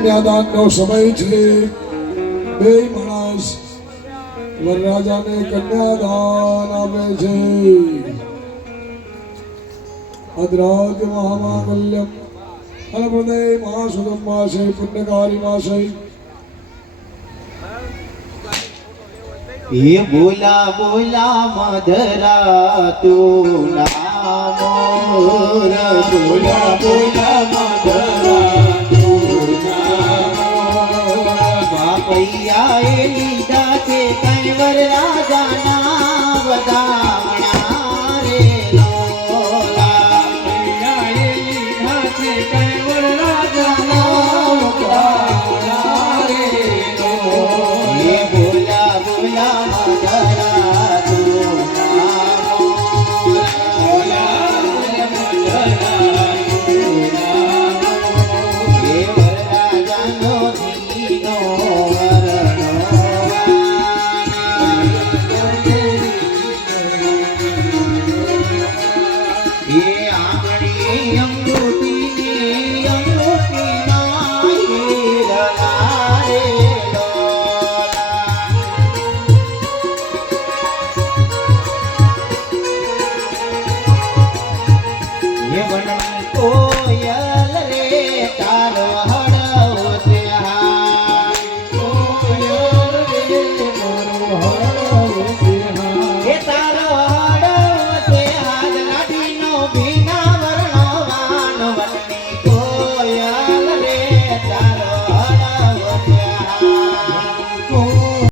કન્યાદાનનો સમય છે બે માણસ વરરાજાને કન્યાદાન આપે છે અદ્રાજ મહામાંગલ્યમ ફલપ્રદે મહાસુદમ માસે પુણ્યકારી માસે ये बोला बोला मधरा तू नाम बोला बोला मधरा तू नाम बापैया ए લીધા છે કૈવર રાજાના વધામણા રે લોલા બાપૈયા એ લીધા છે કૈવર રાજાના વધામણા રે લોલા ये बोला बोला मधरा तू नाम बोला बोला मधरा तू नाम